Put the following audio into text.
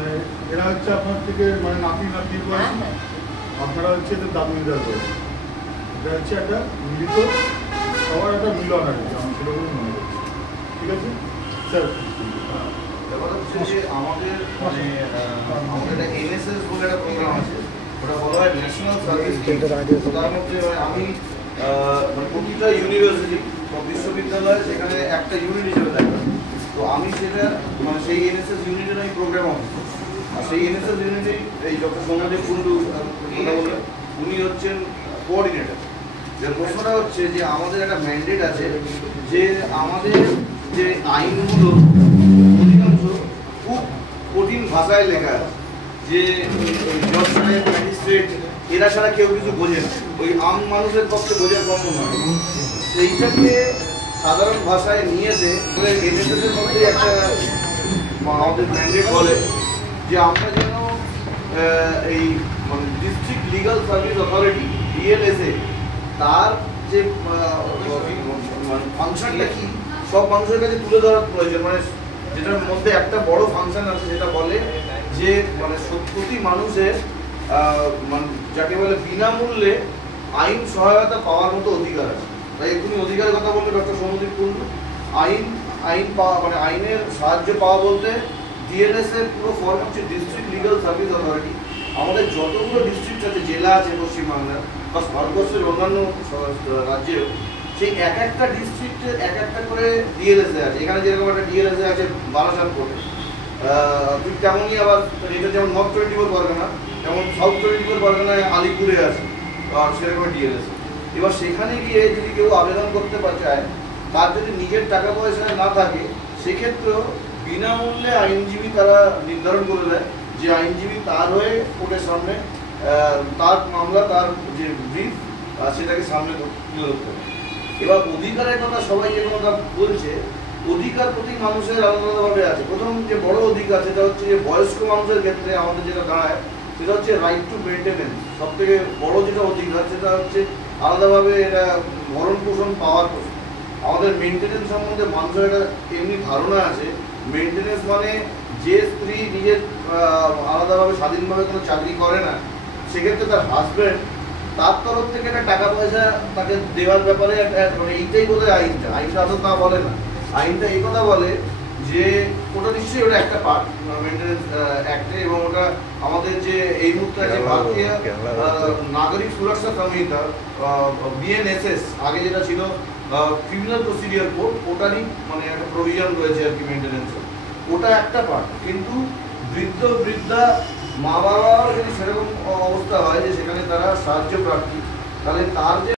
মানে এরা হচ্ছে আপনার থেকে মানে নাতি বয়স, আপনারা হচ্ছে এদের দাদু দিদার বয়স। এটা হচ্ছে একটা মিলিত সবার একটা মিলন আর কি, আমি সেরকম মনে করছি। ঠিক আছে স্যার। ব্যাপার হচ্ছে যে আমাদের মানে আমাদের একটা এনএসএস বলে একটা প্রোগ্রাম আছে, ওটা বলা হয় ন্যাশনাল সার্ভিস। তার মধ্যে আমি মানে প্রতিটা ইউনিভার্সিটি বা বিশ্ববিদ্যালয়ে সেখানে একটা ইউনিট হিসেবে দেখা। তো আমি সেটা মানে সেই এনএসএস ইউনিটের আমি প্রোগ্রাম অফিসার। আর সেই এনএসএস ইউনিটে এই ডক্টর সৌম্যদেব কুন্ডু কথা বলে উনি হচ্ছেন কোঅর্ডিনেটর। যে প্রশ্নটা হচ্ছে যে আমাদের একটা ম্যান্ডেট আছে যে আমাদের যে আইনগুলো অধিকাংশ খুব কঠিন ভাষায় লেখা আছে, যে জজ সাহেব ম্যাজিস্ট্রেট এরা ছাড়া কেউ কিছু বোঝে না, ওই আম মানুষের পক্ষে বোঝা কম নয়। সেইটাকে সাধারণ ভাষায় নিয়ে এসে এনএসএসের মধ্যে একটা আমাদের ম্যান্ডেট বলে যে আমরা যেন এই মানে district legal service authority DLSA তার যে ফাংশনটা কি সব মানুষের কাছে তুলে ধরার প্রয়োজন। মানে যেটার মধ্যে একটা বড় ফাংশন আছে যেটা বলে যে মানে প্রতি মানুষের মানে যাকে বলে বিনামূল্যে আইন সহায়তা পাওয়ার মতো অধিকার আছে। তাই এখনই অধিকারের কথা বলতে ডক্টর সৌম্যদেব কুন্ডু আইন পাওয়া মানে আইনের সাহায্য পাওয়া বলতে ডিএলএস এর পুরো ফর্ম হচ্ছে ডিস্ট্রিক্ট লিগাল সার্ভিস অথরিটি। আমাদের যতগুলো ডিস্ট্রিক্ট আছে, জেলা আছে পশ্চিমবাংলার বা ভারতবর্ষের অন্যান্য রাজ্যেও, সেই এক একটা ডিস্ট্রিক্টের এক একটা করে ডিএলএসএ আছে। এখানে যেরকম একটা ডিএলএসএ আছে বারাসাত কোর্টে, ঠিক তেমনই আবার এটা যেমন নর্থ 24 পরগনা, তেমন সাউথ 24 পরগনায় আলিপুরে আছে আর সেরকম ডিএলএসএ। এবার সেখানে গিয়ে যদি কেউ আবেদন করতে চায়, তার যদি নিজের টাকা পয়সা না থাকে, সেক্ষেত্রেও বিনামূল্যে আইনজীবী তারা নির্ধারণ করে দেয় যে আইনজীবী তার হয়ে কোর্টের সামনে তার মামলা, তার যে ব্রিফ সেটাকে সামনে তুলে ধরতে হবে। এবার অধিকারের কথা সবাই যে কথা বলছে, অধিকার প্রতি মানুষের আলাদা আলাদাভাবে আছে। প্রথম যে বড় অধিকার সেটা হচ্ছে যে বয়স্ক মানুষের ক্ষেত্রে আমাদের যেটা দাঁড়ায় সেটা হচ্ছে রাইট টু মেনটেনেন্স। সব থেকে বড় যেটা অধিকার সেটা হচ্ছে আলাদাভাবে এটা ভরণ পোষণ পাওয়ার প্রশ্ন। আমাদের মেনটেনেন্স সম্বন্ধে মানুষের একটা এমনি ধারণা আছে, মেনটেনেন্স মানে যে স্ত্রী নিজের আলাদাভাবে স্বাধীনভাবে কোনো চাকরি করে না, সেক্ষেত্রে তার হাজব্যান্ড তার তরফ থেকে একটা টাকা পয়সা তাকে দেওয়ার ব্যাপারে মানে এইটাই বোধ হয় আইনটা তো তা বলে না। আইনটা এই কথা বলে যে ওটা নিশ্চয়ই ওটা একটা পার্ট মেনটেনেন্স অ্যাক্টে, এবং ওটা আমাদের যে এই মুহূর্তে আছে ভারতীয় নাগরিক সুরক্ষা সংহিতা বিএনএসএস, আগে যেটা ছিল ক্রিমিনাল প্রসিডিওর কোড, ওটারই মানে একটা প্রভিশন রয়েছে আর কি মেনটেনেন্সের। ওটা একটা পার্ট। কিন্তু বৃদ্ধা মা বাবার যদি সেরকম অবস্থা হয় যে সেখানে তারা সাহায্য প্রার্থী, তাহলে তার যে